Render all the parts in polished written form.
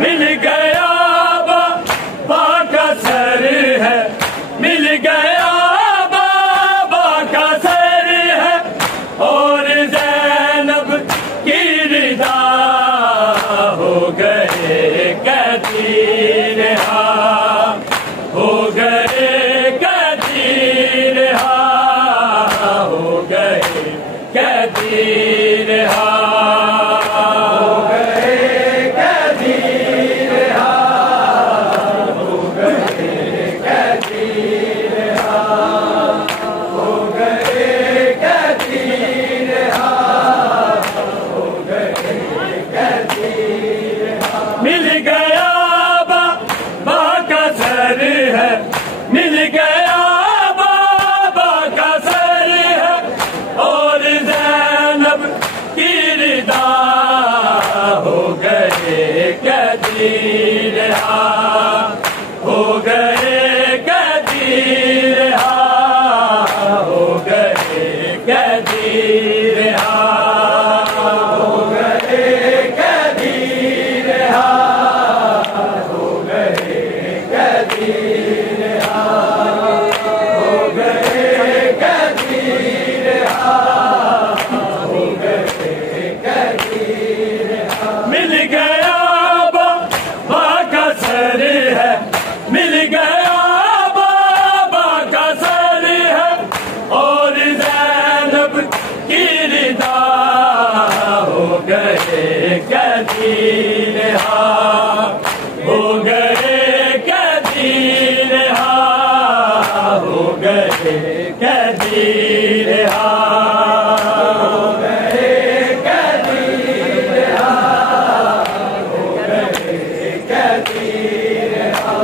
मिल गया बाबा का सर है, मिल गया बाबा का सर है, और ज़ैनब की रिदा हो गए कैदी रिहा, हो गए कैदी रिहा, हो गए कैदी रिहा, हो गए कैदी रिहा, हो गए कैदी रिहा, हो गए कैदी रिहा, हो गए कैदी रिहा। मिल गया बाबा का सर है, मिल गया बाबा का सर है, और ज़ैनब की रिदा हो गए कैदी रिहा, हो गए कैदी रिहा, हो गए कैदी रिहा, हो गए कैदी रिहा, हो गए कैदी रिहा, हो गए कैदी रिहा, हो गए कैदी रिहा। मिल गया बाबा का सर है, मिल गया बाबा का सर है, और ज़ैनब की रिदा हो गए कैदी रिहा, हो गए कैदी रिहा, हो गए कैदी रिहा, हो गए कैदी रिहा, हो गए कैदी रिहा,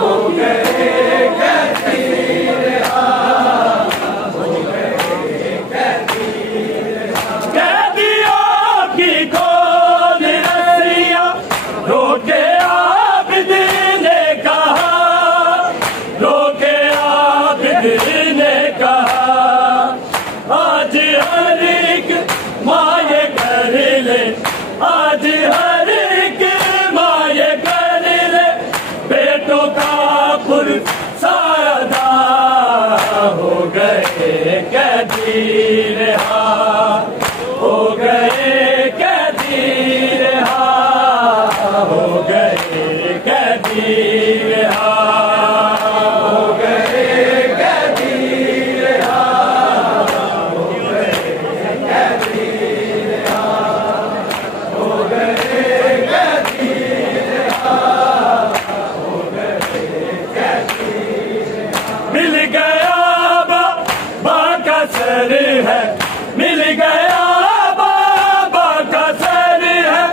हो गए कैदी रिहा, हो गए कैदी रिहा। कैदियों की खोल रस्सियां रोके आबिद ने कहा, रोके आबिद ने कहा, आज हर एक माये कर ले, आज हर एक माये कर ले, बेटों का पुरसादा हो गए कैदी रिहा, हो गए कैदी रिहा, हो गए कैदी रिहा, हो गए कैदी रिहा, हो गए कैदी रिहा, हो गए कैदी रिहा, हो गए कैदी रिहा। मिल गया बाबा का सर है, मिल गया बाबा का सर है,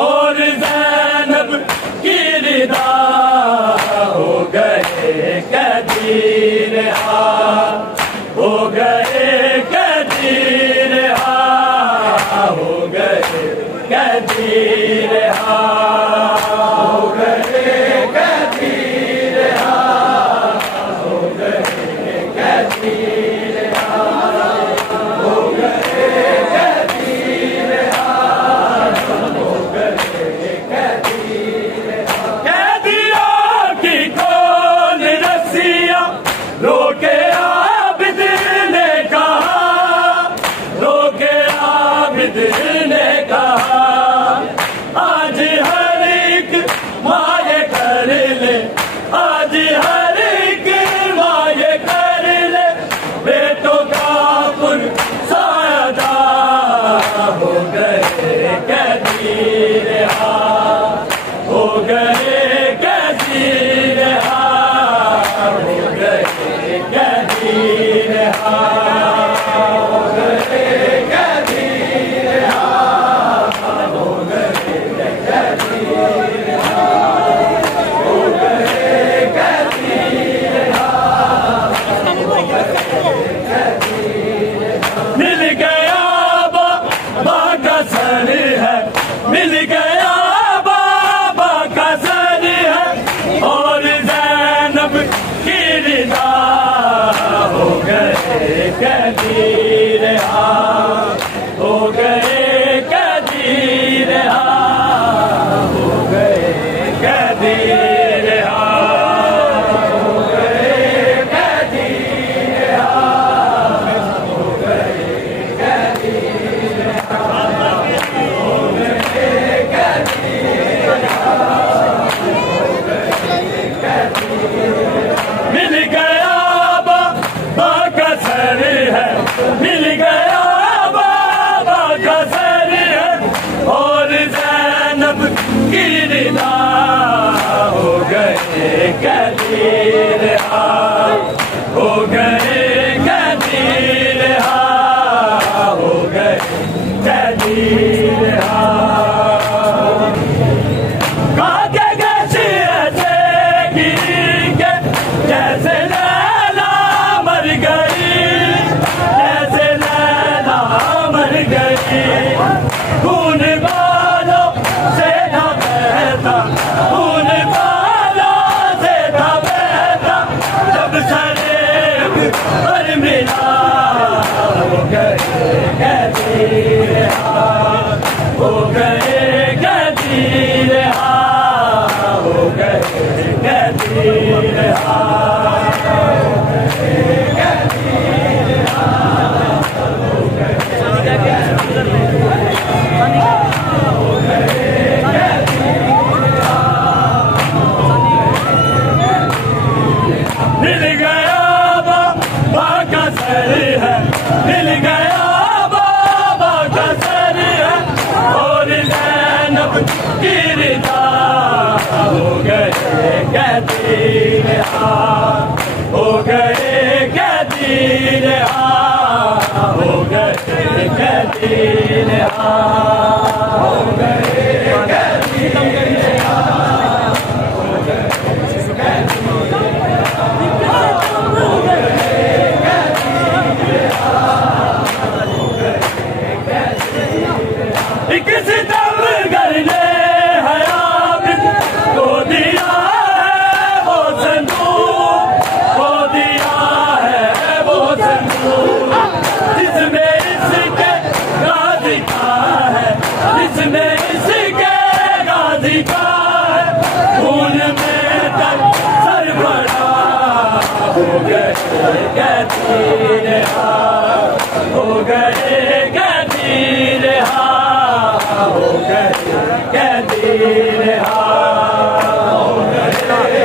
और ज़ैनब की रिदा हो गए कैदी रिहा, हो गए कैदी रिहा, हो गए कैदी रिहा, हो गए कैदी रिहा, हो गए कैदी रिहा, हो गए कैदी रिहा, हो गए कैदी रिहा। कैदियों की खोल रस्सियां रोके आबिद ने कहा, रोके आबिद ने कहा, आज हर एक माये कर ले, आज हर एक माये कर ले, बेटों का पुरसादा हो गए कैदी रिहा, हो गए कैदी रिहा, हो गए कैदी रिहा, हो गए कैदी रिहा, हो गए कैदी रिहा, हो गए कैदी रिहा, हो गए कैदी रिहा। मिल गया बाबा का सर है, मिल गया बाबा का सर है, और ज़ैनब की रिदा हो गए कैदी रिहा, हो गए कैदी रिहा, कैदी रिहा, हो गए कैदी रिहा, हो गए कैदी रिहा। काके गैसी ऐसे गिरी के जैसे लैला मर गई, जैसे लैला मर गई। खून बालों से था बहता, खून बालों से था बहता, जब सरेब पर मिला। हो गए कैदी रिहा, हो गए कैदी रिहा, हो गए कैदी रिहा। मिल गया बाबा का सर है, मिल गया बाबा का सर है, और ज़ैनब की रिदा। हो गए कैदी रिहा, हो गए कैदी रिहा, हो गए कैदी रिहा, हो गए कैदी रिहा। एक सितम करने हयाबिद को दिया है वो संदूक, वो दिया है वो संदूक, जिसमें इसके गाजी का है, जिसमें इसके गाजी का है, खून में तक सर भरा। हो गए कैदी रिहा, हो गए कैदी रिहा, हो गए कैदी रिहा, हो गए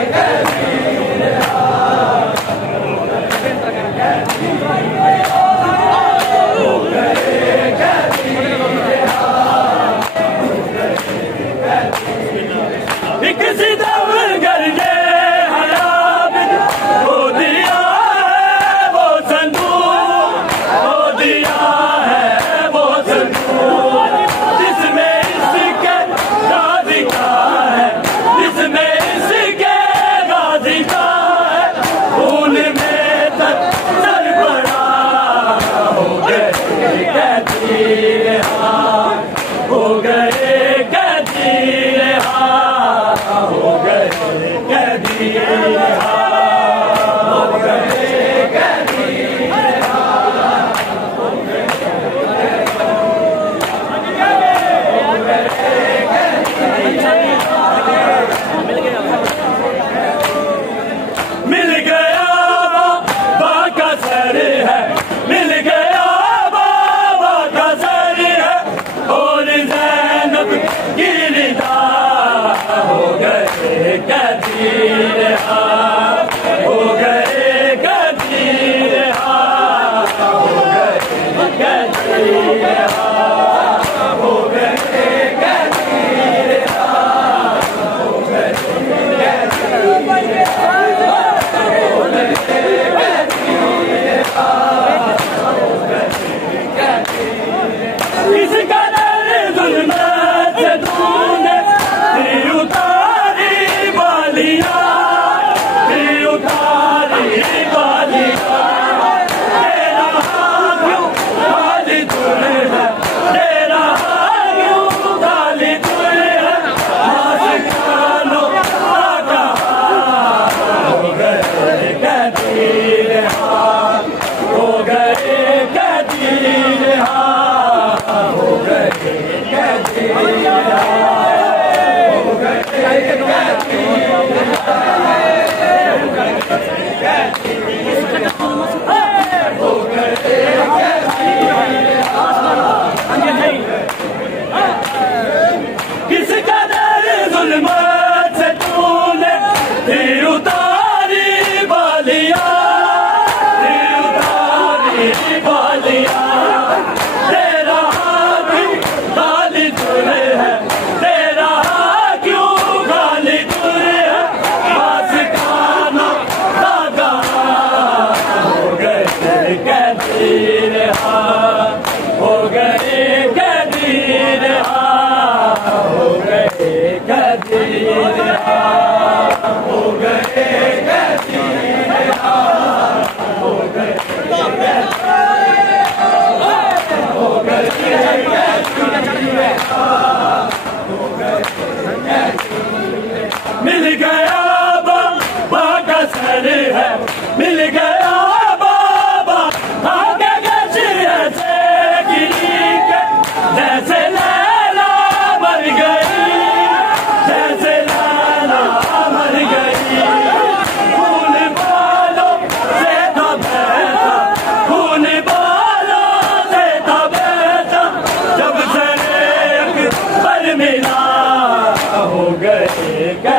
कैदी रिहा, हो गए कैदी रिहा। एक सितम करने हयाबिद को दिया है वो संदूक, हो दिया है वो संदूक, जिसमें इसके गाजी का है, जिसमें इसके गाजी का है, खून में तक सर भरा। हो गए कैदी रिहा, हो गए कैदी रिहा, हो गए कैदी रिहा, हो गए कैदी रिहा, हो गए मिल गया बाबा का सर है, मिल गया बाबा का सर है, और ज़ैनब की रिदा। हो गए कैदी रिहा, हो गए कैदी रिहा, हो गए कैदी रिहा, हो गए कैदी रिहा, हो गए कैदी रिहा। इस कदर जुल्मत से तूने दी उतारी बालियां, दी उतारी बालियां। तेरा हाथ क्यों खाली तुझे है, तेरा हाथ क्यों खाली तुझे है, आशिकानो आका। हो गए कैदी रिहा, हो गए कैदी रिहा, हो गए कैदी रिहा, हो गए कैदी रिहा, हो गए कैदी रिहा, हो गए कैदी रिहा। किस कदर जुल्मत से तूने दी उतारी बालियां, दी उतारी बालियां। तेरा हाथ खाली तुझे है, तेरा हाथ क्यों खाली तुझे है,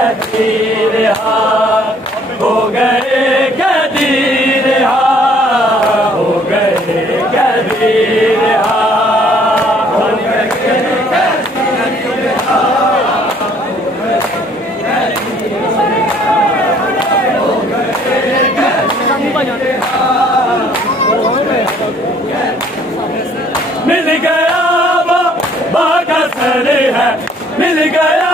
कैदी रिहा, हो गए कैदी रिहा, हो गए कैदी रिहा, हो गए कैदी रिहा, हो गए कैदी रिहा। मिल गया बाबा का सर है, मिल गया